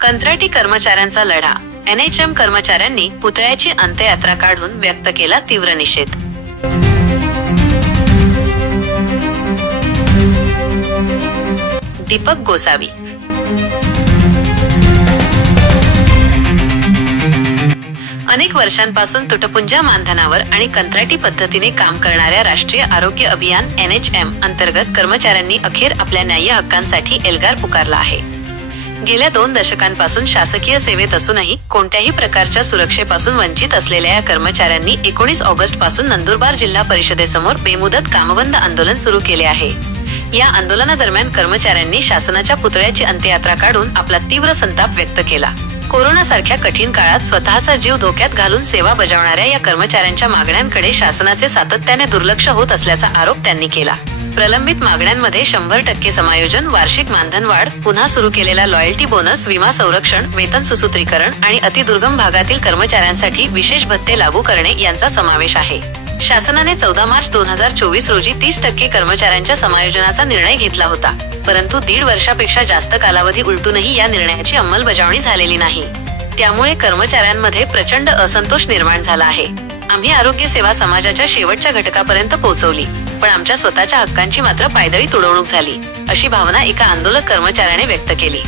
कंत्राटी कर्मचाऱ्यांचा लढा. NHM कर्मचाऱ्यांनी पुतळ्याची अंत्ययात्रा काढून व्यक्त केला तीव्र निषेध. दीपक गोसावी. अनेक वर्षांपासून तुटपुंजा मानधनावर आणि कंत्राटी पद्धतीने काम करणाऱ्या राष्ट्रीय आरोग्य अभियान NHM अंतर्गत कर्मचाऱ्यांनी अखेर आपल्या न्याय्य हक्कांसाठी एल्गार पुकारला आहे. गेल्या 2 दशकांपासून शासकीय सेवेत असूनही कोणत्याही प्रकारच्या सुरक्षेपासून वंचित असलेल्या या कर्मचाऱ्यांनी 19 ऑगस्ट पासून नंदुरबार जिल्हा परिषदेसमोर बेमुदत कामबंद आंदोलन सुरू केले आहे. या आंदोलनादरम्यान कर्मचाऱ्यांनी शासनाच्या पुतळ्याची अंत्ययात्रा काढून आपला तीव्र संताप व्यक्त केला. कोरोनासारख्या कठीण काळात स्वतःचा जीव धोक्यात घालून सेवा बजावणाऱ्या या कर्मचाऱ्यांच्या मागण्यांकडे शासनाचे सातत्याने दुर्लक्ष होत असल्याचा आरोप त्यांनी केला. प्रलंबित मागण्यांमध्ये 100% समायोजन, वार्षिक मानधन वाढ, पुन्हा सुरू केलेला लॉयल्टी बोनस, विमा संरक्षण, वेतन सुसूत्रीकरण आणि अतिदुर्गम भागातील कर्मचाऱ्यांसाठी विशेष भत्ते लागू करणे यांचा समावेश आहे. शासनाने 14 मार्च 2024 रोजी 30% कर्मचाऱ्यांच्या समायोजनाचा निर्णय घेतला होता, परंतु 1.5 वर्षापेक्षा जास्त कालावधी उलटूनही या निर्णयाची अंमलबजावणी झालेली नाही. त्यामुळे कर्मचाऱ्यांमध्ये प्रचंड असंतोष निर्माण झाला आहे. आम्ही आरोग्य सेवा समाजाच्या शेवटच्या घटकापर्यंत पोहोचवली, पण आमच्या स्वतःच्या हक्कांची मात्र पायदळी तुडवणूक झाली, अशी भावना एका आंदोलक कर्मचाऱ्याने व्यक्त केली.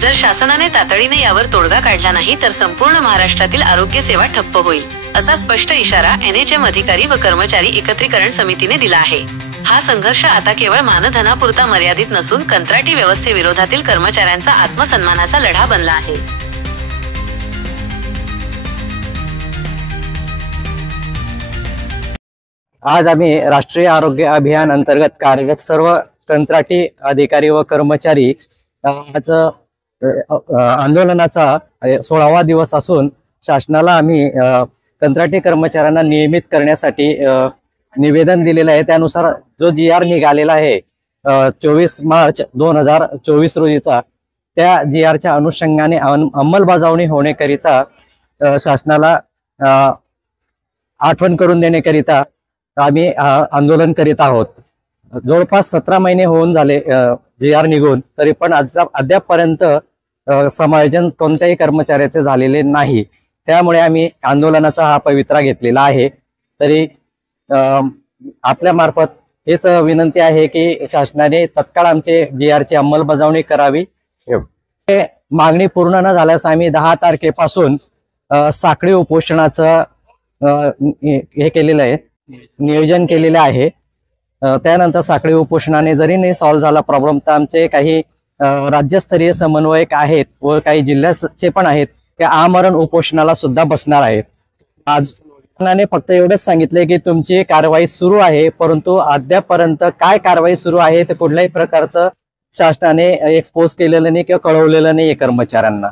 जर शासनाने तातडीने यावर तोडगा काढला नाही तर संपूर्ण महाराष्ट्रातील आरोग्य सेवा ठप्प होईल, असा स्पष्ट इशारा NHM अधिकारी व कर्मचारी एकत्रीकरण समितीने दिला आहे. हा संघर्ष आता केवळ मानधनापुरता मर्यादित नसून कंत्राटी व्यवस्थेविरोधातील कर्मचाऱ्यांचा आत्मसन्मानाचा लढा बनला आहे. आज आम्ही राष्ट्रीय आरोग्य अभियान अंतर्गत कार्यरत सर्व कंत्राटी अधिकारी व कर्मचारी आज आंदोलनाचा 16वा दिवस असून शासनाला आम्ही कंत्राटी कर्मचाऱ्यांना नियमित करण्यासाठी निवेदन दिलेलं आहे. त्यानुसार जो GR निघालेला आहे 24 मार्च 2024 रोजीचा, त्या GRच्या अनुषंगाने अंमलबजावणी होण्याकरिता शासनाला आठवण करून देण्याकरिता आम्ही आंदोलन करीत आहोत. जवळपास 17 महिने होऊन झाले GR निघून, तरी पण अद्यापपर्यंत समायोजन कोणत्याही कर्मचाऱ्याचे झालेले नाही. त्यामुळे आम्ही आंदोलनाचा हा पवित्रा घेतलेला आहे. तरी आपल्या मार्फत हेच विनंती आहे की शासनाने तत्काळ आमचे GRची अंमलबजावणी करावी. मागणी पूर्ण न झाल्यास आम्ही 10 तारखेपासून साखळी उपोषणाचं हे केलेलं आहे, नियोजन केलेले आहे. त्यानंतर साखळी उपोषणाने जरी नाही सॉल्व्ह झाला प्रॉब्लेम, तर आमचे काही राज्यस्तरीय समन्वयक आहेत व काही जिल्ह्याचे पण आहेत, ते आमरण उपोषणाला सुद्धा बसणार आहेत. आज शासनाने फक्त एवढंच सांगितले की तुमची कारवाई सुरू आहे, परंतु अद्यापपर्यंत काय कारवाई सुरू आहे ते कुठल्याही प्रकारचं शासनाने एक्सपोज केलेलं नाही किंवा कळवलेलं नाही कर्मचाऱ्यांना.